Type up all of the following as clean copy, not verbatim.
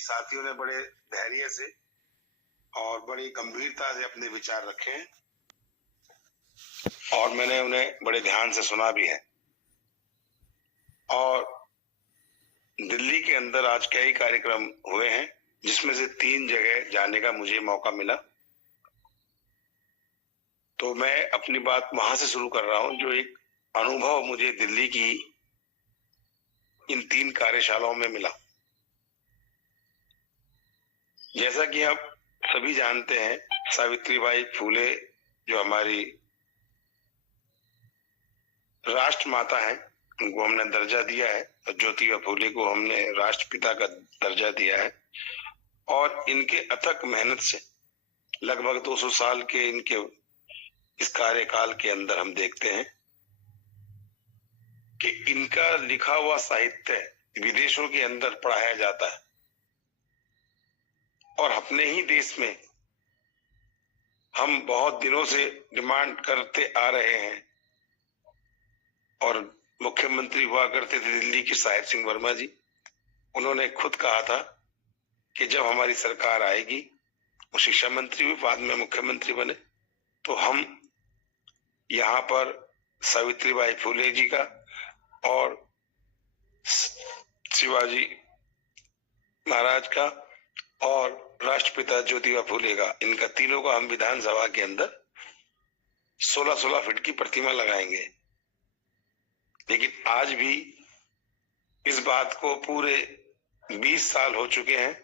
साथियों ने बड़े धैर्य से और बड़ी गंभीरता से अपने विचार रखे हैं और मैंने उन्हें बड़े ध्यान से सुना भी है। और दिल्ली के अंदर आज कई कार्यक्रम हुए हैं, जिसमें से 3 जगह जाने का मुझे मौका मिला। तो मैं अपनी बात वहां से शुरू कर रहा हूं, जो एक अनुभव मुझे दिल्ली की इन 3 कार्यशालाओं में मिला। जैसा कि आप सभी जानते हैं, सावित्रीबाई फूले जो हमारी राष्ट्र माता है, उनको हमने दर्जा दिया है, और ज्योतिबा फूले को हमने राष्ट्रपिता का दर्जा दिया है। और इनके अथक मेहनत से लगभग 200 साल के इनके इस कार्यकाल के अंदर हम देखते हैं कि इनका लिखा हुआ साहित्य विदेशों के अंदर पढ़ाया जाता है और अपने ही देश में हम बहुत दिनों से डिमांड करते आ रहे हैं। और मुख्यमंत्री हुआ करते थे दिल्ली के साहिब सिंह वर्मा जी, उन्होंने खुद कहा था कि जब हमारी सरकार आएगी, वो शिक्षा मंत्री हुए, बाद में मुख्यमंत्री बने, तो हम यहाँ पर सावित्रीबाई फूले जी का और शिवाजी महाराज का और राष्ट्रपिता ज्योतिबा फूले का, इनका तीनों का हम विधानसभा के अंदर 16-16 फीट की प्रतिमा लगाएंगे। लेकिन आज भी इस बात को पूरे 20 साल हो चुके हैं,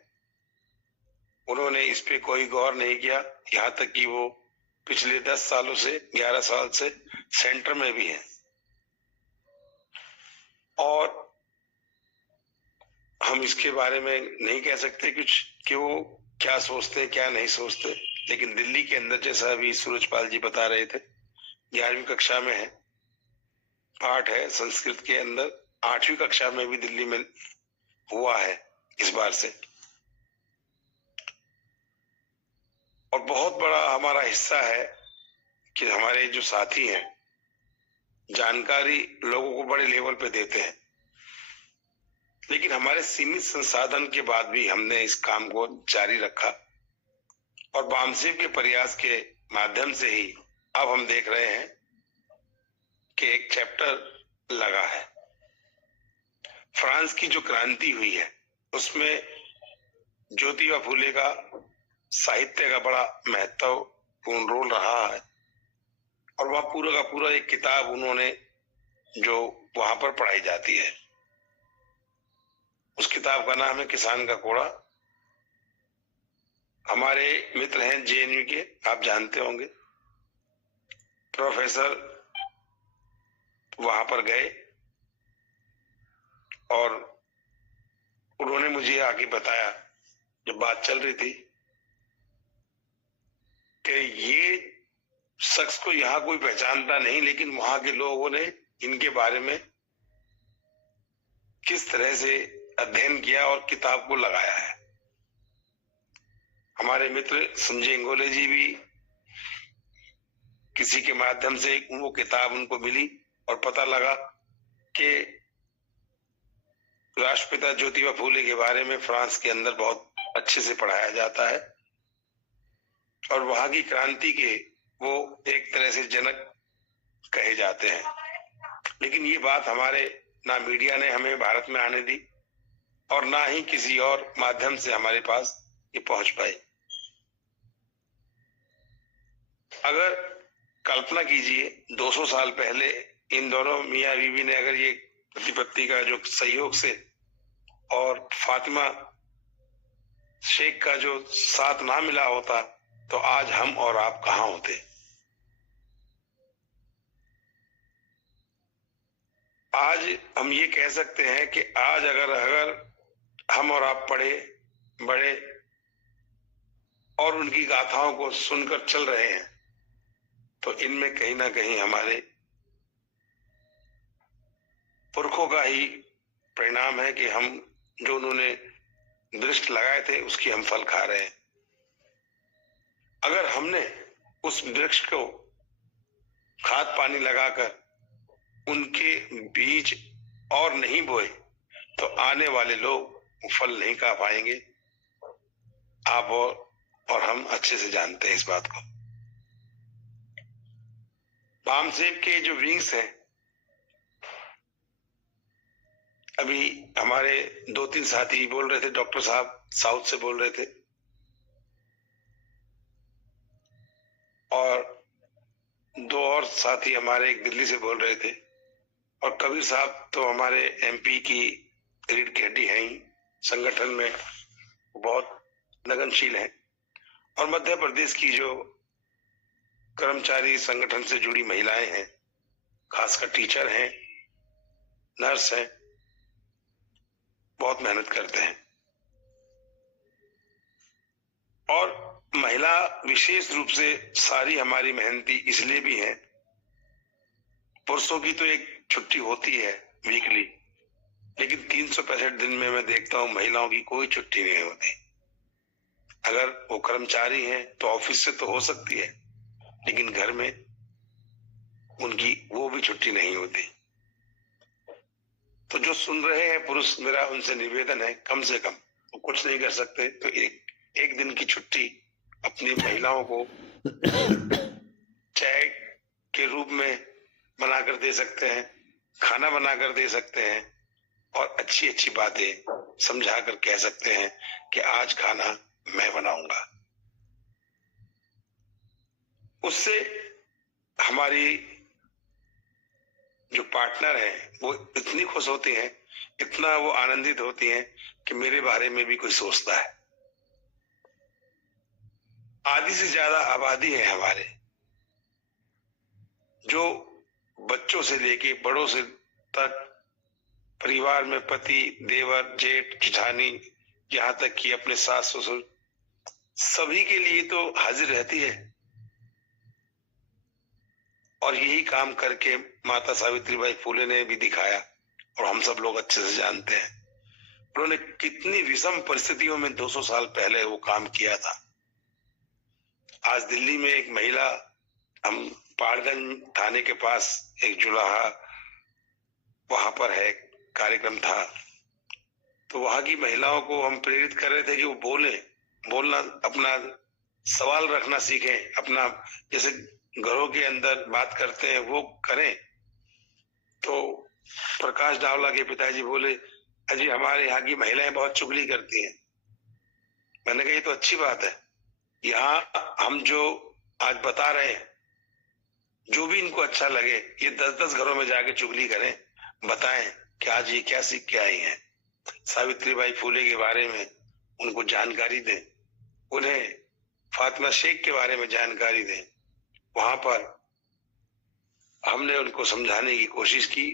उन्होंने इस पे कोई गौर नहीं किया। यहाँ तक कि वो पिछले 10 सालों से 11 साल से सेंटर में भी हैं। और हम इसके बारे में नहीं कह सकते कुछ कि वो क्या सोचते क्या नहीं सोचते, लेकिन दिल्ली के अंदर, जैसा अभी सूरजपाल जी बता रहे थे, 11वीं कक्षा में है, पाठ है संस्कृत के अंदर, 8वीं कक्षा में भी दिल्ली में हुआ है इस बार से। और बहुत बड़ा हमारा हिस्सा है कि हमारे जो साथी हैं जानकारी लोगों को बड़े लेवल पे देते हैं, लेकिन हमारे सीमित संसाधन के बाद भी हमने इस काम को जारी रखा और बामसेव के प्रयास के माध्यम से ही अब हम देख रहे हैं कि एक चैप्टर लगा है। फ्रांस की जो क्रांति हुई है, उसमें ज्योतिबा फूले का साहित्य का बड़ा महत्वपूर्ण रोल रहा है। और वह पूरा का पूरा एक किताब उन्होंने जो वहां पर पढ़ाई जाती है, उस किताब का नाम है किसान का कोड़ा। हमारे मित्र हैं जेएनयू के, आप जानते होंगे, प्रोफेसर वहां पर गए और उन्होंने मुझे आगे बताया, जब बात चल रही थी, कि ये शख्स को यहाँ कोई पहचानता नहीं, लेकिन वहां के लोगों ने इनके बारे में किस तरह से अध्ययन किया और किताब को लगाया है। हमारे मित्र संजय इंगोले जी भी किसी के माध्यम से वो किताब उनको मिली और पता लगा कि राष्ट्रपिता ज्योतिबा फूले के बारे में फ्रांस के अंदर बहुत अच्छे से पढ़ाया जाता है और वहां की क्रांति के वो एक तरह से जनक कहे जाते हैं। लेकिन ये बात हमारे ना मीडिया ने हमें भारत में आने दी और ना ही किसी और माध्यम से हमारे पास ये पहुंच पाई। अगर कल्पना कीजिए 200 साल पहले इन दोनों मियाँ बीवी ने अगर ये पति पत्नी का जो सहयोग से और फातिमा शेख का जो साथ ना मिला होता, तो आज हम और आप कहां होते। आज हम ये कह सकते हैं कि आज अगर हम और आप पढ़े बड़े और उनकी गाथाओं को सुनकर चल रहे हैं, तो इनमें कहीं ना कहीं हमारे पुरखों का ही परिणाम है कि हम जो उन्होंने दृष्टि लगाए थे उसकी हम फल खा रहे हैं। अगर हमने उस वृक्ष को खाद पानी लगाकर उनके बीज और नहीं बोए, तो आने वाले लोग फल नहीं खा पाएंगे आप और हम अच्छे से जानते हैं इस बात को। पाम सेब के जो विंग्स हैं, अभी हमारे 2-3 साथी बोल रहे थे, डॉक्टर साहब साउथ से बोल रहे थे, और 2 और साथी हमारे एक दिल्ली से बोल रहे थे, और कबीर साहब तो हमारे एमपी की रीढ़ की हड्डी है ही, संगठन में बहुत लगनशील हैं, और मध्य प्रदेश की जो कर्मचारी संगठन से जुड़ी महिलाएं हैं, खासकर टीचर हैं, नर्स हैं, बहुत मेहनत करते हैं। और महिला विशेष रूप से सारी हमारी मेहनती इसलिए भी है, पुरुषों की तो एक छुट्टी होती है वीकली, लेकिन 365 दिन में मैं देखता हूं महिलाओं की कोई छुट्टी नहीं होती। अगर वो कर्मचारी हैं तो ऑफिस से तो हो सकती है, लेकिन घर में उनकी वो भी छुट्टी नहीं होती। तो जो सुन रहे हैं पुरुष, मेरा उनसे निवेदन है, कम से कम वो कुछ नहीं कर सकते तो एक दिन की छुट्टी अपनी महिलाओं को चाय के रूप में बनाकर दे सकते हैं, खाना बनाकर दे सकते हैं, और अच्छी अच्छी बातें समझाकर कह सकते हैं कि आज खाना मैं बनाऊंगा। उससे हमारी जो पार्टनर है वो इतनी खुश होती हैं, इतना वो आनंदित होती हैं कि मेरे बारे में भी कोई सोचता है। आधी से ज्यादा आबादी है हमारे, जो बच्चों से लेके बड़ों से तक परिवार में पति, देवर, जेठ, जेठानी, यहाँ तक कि अपने सास ससुर, सभी के लिए तो हाजिर रहती है। और यही काम करके माता सावित्रीबाई फुले ने भी दिखाया, और हम सब लोग अच्छे से जानते हैं उन्होंने कितनी विषम परिस्थितियों में 200 साल पहले वो काम किया था। आज दिल्ली में एक महिला, हम पहाड़गंज थाने के पास एक जुलाहा वहां पर है, कार्यक्रम था, तो वहां की महिलाओं को हम प्रेरित कर रहे थे कि वो बोलना, अपना सवाल रखना सीखें, अपना जैसे घरों के अंदर बात करते हैं वो करें। तो प्रकाश डावला के पिताजी बोले, अजी हमारे यहाँ की महिलाएं बहुत चुगली करती हैं। मैंने कहा ये तो अच्छी बात है, यहाँ हम जो आज बता रहे हैं, जो भी इनको अच्छा लगे ये 10-10 घरों में जाके चुगली करें, बताएं कि आज ये क्या सीख के आई हैं, सावित्रीबाई फुले के बारे में उनको जानकारी दें, उन्हें फातिमा शेख के बारे में जानकारी दें। वहां पर हमने उनको समझाने की कोशिश की,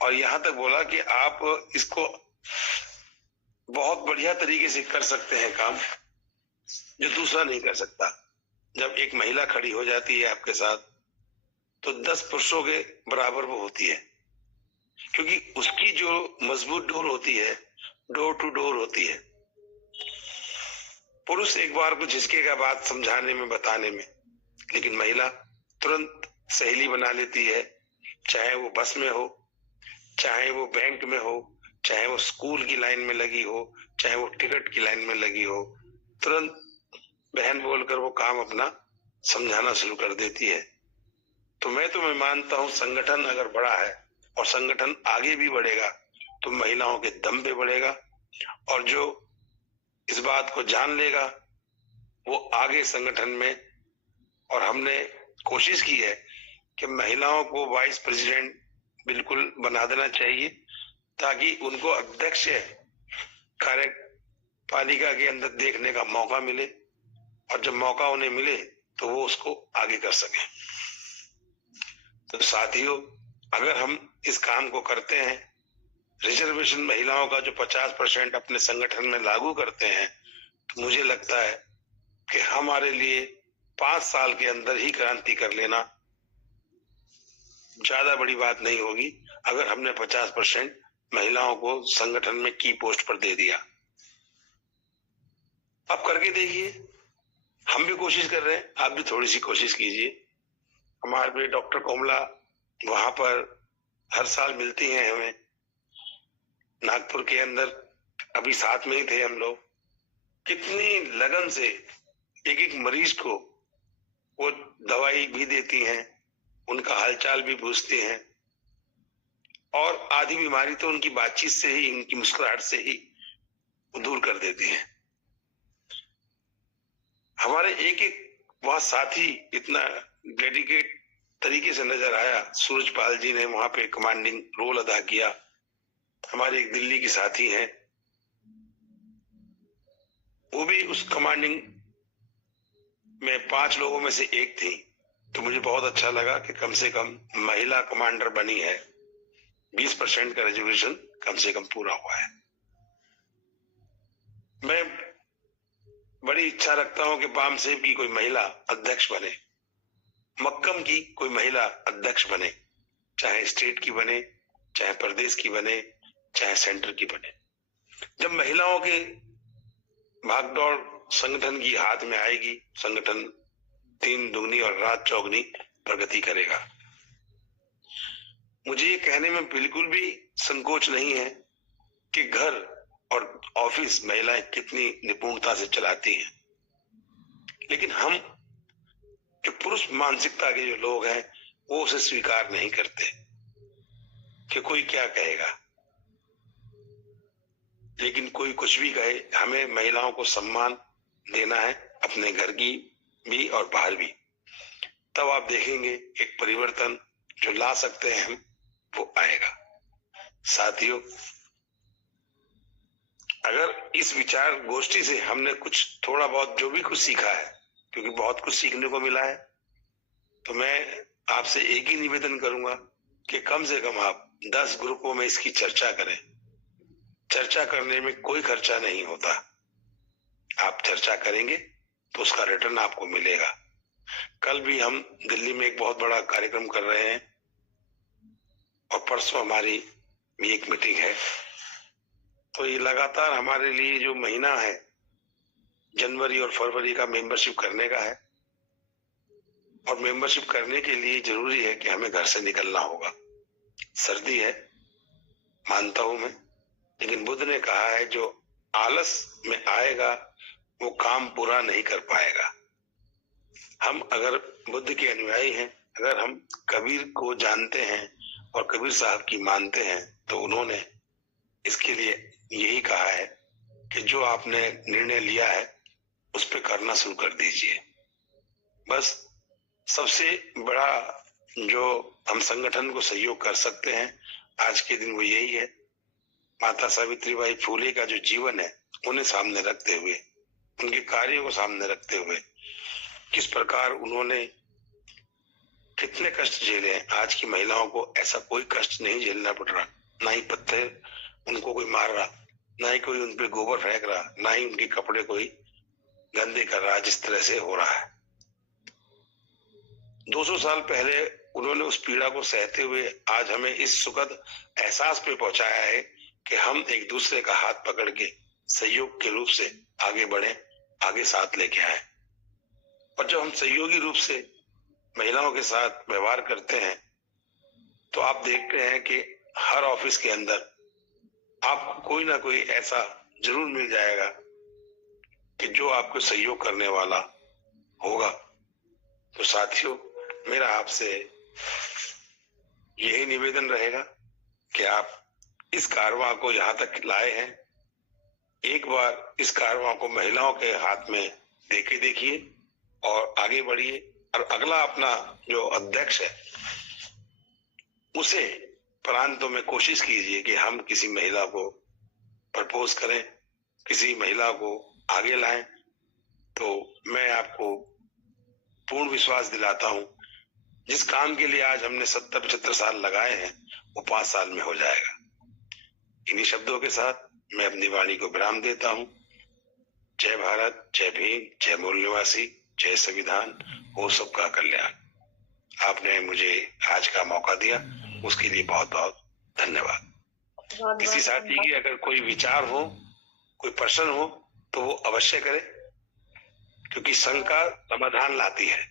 और यहां तक बोला कि आप इसको बहुत बढ़िया तरीके से कर सकते हैं काम, जो दूसरा नहीं कर सकता। जब एक महिला खड़ी हो जाती है आपके साथ, तो 10 पुरुषों के बराबर वो होती है, क्योंकि उसकी जो मजबूत डोर होती है, डोर टू डोर होती है। पुरुष एक बार को झिझकेगा बात समझाने में, बताने में, लेकिन महिला तुरंत सहेली बना लेती है, चाहे वो बस में हो, चाहे वो बैंक में हो, चाहे वो स्कूल की लाइन में लगी हो, चाहे वो टिकट की लाइन में लगी हो, तुरंत बहन बोलकर वो काम अपना समझाना शुरू कर देती है। तो मैं मानता हूं संगठन अगर बड़ा है और संगठन आगे भी बढ़ेगा तो महिलाओं के दम पे बढ़ेगा, और जो इस बात को जान लेगा वो आगे संगठन में, और हमने कोशिश की है कि महिलाओं को वाइस प्रेसिडेंट बिल्कुल बना देना चाहिए, ताकि उनको अध्यक्ष कार्यपालिका के अंदर देखने का मौका मिले, और जब मौका उन्हें मिले तो वो उसको आगे कर सके। तो साथियों, अगर हम इस काम को करते हैं, रिजर्वेशन महिलाओं का जो 50% अपने संगठन में लागू करते हैं, तो मुझे लगता है कि हमारे लिए 5 साल के अंदर ही क्रांति कर लेना ज्यादा बड़ी बात नहीं होगी, अगर हमने 50% महिलाओं को संगठन में की पोस्ट पर दे दिया। आप करके देखिए, हम भी कोशिश कर रहे हैं, आप भी थोड़ी सी कोशिश कीजिए। हमारे डॉक्टर कोमला वहां पर हर साल मिलती हैं हमें, नागपुर के अंदर, अभी साथ में ही थे हम लोग, कितनी लगन से एक एक मरीज को वो दवाई भी देती हैं, उनका हालचाल भी पूछती हैं, और आधी बीमारी तो उनकी बातचीत से ही, उनकी मुस्कुराहट से ही दूर कर देती हैं। हमारे एक एक वहां साथी इतना डेडिकेट तरीके से नजर आया। सूरजपाल जी ने वहां पे कमांडिंग रोल अदा किया। हमारे एक दिल्ली की साथी हैं, वो भी उस कमांडिंग में 5 लोगों में से एक थी। तो मुझे बहुत अच्छा लगा कि कम से कम महिला कमांडर बनी है। 20% का रिजर्वेशन कम से कम पूरा हुआ है। मैं बड़ी इच्छा रखता हूं कि बामसेब की कोई महिला अध्यक्ष बने, मक्कम की कोई महिला अध्यक्ष बने, चाहे स्टेट की बने, चाहे प्रदेश की बने, चाहे सेंटर की बने। जब महिलाओं के भागदौड़ संगठन की हाथ में आएगी, संगठन 3 दुगनी और रात चौगनी प्रगति करेगा। मुझे ये कहने में बिल्कुल भी संकोच नहीं है कि घर और ऑफिस महिलाएं कितनी निपुणता से चलाती हैं, लेकिन हम जो पुरुष मानसिकता के जो लोग हैं वो उसे स्वीकार नहीं करते कि कोई क्या कहेगा। लेकिन कोई कुछ भी कहे, हमें महिलाओं को सम्मान देना है, अपने घर की भी और बाहर भी। तब आप देखेंगे एक परिवर्तन जो ला सकते हैं हम, वो आएगा। साथियों, अगर इस विचार गोष्ठी से हमने कुछ थोड़ा बहुत जो भी कुछ सीखा है, क्योंकि बहुत कुछ सीखने को मिला है, तो मैं आपसे एक ही निवेदन करूंगा कि कम से कम आप 10 ग्रुपों में इसकी चर्चा करें। चर्चा करने में कोई खर्चा नहीं होता। आप चर्चा करेंगे तो उसका रिटर्न आपको मिलेगा। कल भी हम दिल्ली में एक बहुत बड़ा कार्यक्रम कर रहे हैं और परसों हमारी भी एक मीटिंग है। तो ये लगातार हमारे लिए जो महीना है, जनवरी और फरवरी का मेंबरशिप करने का है, और मेंबरशिप करने के लिए जरूरी है कि हमें घर से निकलना होगा। सर्दी है, मानता हूं मैं, लेकिन बुद्ध ने कहा है जो आलस में आएगा वो काम पूरा नहीं कर पाएगा। हम अगर बुद्ध के अनुयायी हैं, अगर हम कबीर को जानते हैं और कबीर साहब की मानते हैं, तो उन्होंने इसके लिए यही कहा है कि जो आपने निर्णय लिया है उस पर करना शुरू कर दीजिए। बस सबसे बड़ा जो हम संगठन को सहयोग कर सकते हैं आज के दिन वो यही है। माता सावित्रीबाई फुले का जो जीवन है उन्हें सामने रखते हुए, उनके कार्यों को सामने रखते हुए, किस प्रकार उन्होंने कितने कष्ट झेले हैं। आज की महिलाओं को ऐसा कोई कष्ट नहीं झेलना पड़ रहा, ना ही पत्थर उनको कोई मार रहा, ना ही कोई उन पे गोबर फेंक रहा, ना ही उनके कपड़े कोई गंदे कर रहा, जिस तरह से हो रहा है। 200 साल पहले उन्होंने उस पीड़ा को सहते हुए आज हमें इस सुखद एहसास पे पहुंचाया है कि हम एक दूसरे का हाथ पकड़ के सहयोग के रूप से आगे बढ़े, आगे साथ लेके आए। और जब हम सहयोगी रूप से महिलाओं के साथ व्यवहार करते हैं तो आप देखते हैं कि हर ऑफिस के अंदर आपको कोई ना कोई ऐसा जरूर मिल जाएगा कि जो आपको सहयोग करने वाला होगा। तो साथियों, मेरा आपसे यही निवेदन रहेगा कि आप इस कारवां को यहाँ तक लाए हैं, एक बार इस कारवां को महिलाओं के हाथ में देके देखिए और आगे बढ़िए। और अगला अपना जो अध्यक्ष है उसे प्रांतों में कोशिश कीजिए कि हम किसी महिला को प्रपोज करें, किसी महिला को आगे लाएं। तो मैं आपको पूर्ण विश्वास दिलाता हूं, जिस काम के लिए आज हमने 70-75 साल लगाए हैं वो 5 साल में हो जाएगा। इन्हीं शब्दों के साथ मैं अपनी वाणी को विराम देता हूं। जय भारत, जय भीम, जय मूल निवासी, जय संविधान, हो सबका कल्याण। आपने मुझे आज का मौका दिया, उसके लिए बहुत बहुत धन्यवाद। किसी साथी की अगर कोई विचार हो, कोई प्रश्न हो, तो वो अवश्य करे, क्योंकि संघ का समाधान लाती है।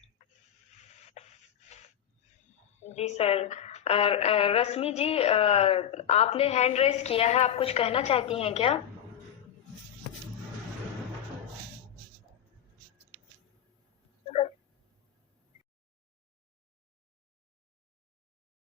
जी सर। रश्मि जी, आपने हैंड रेस किया है, आप कुछ कहना चाहती हैं क्या?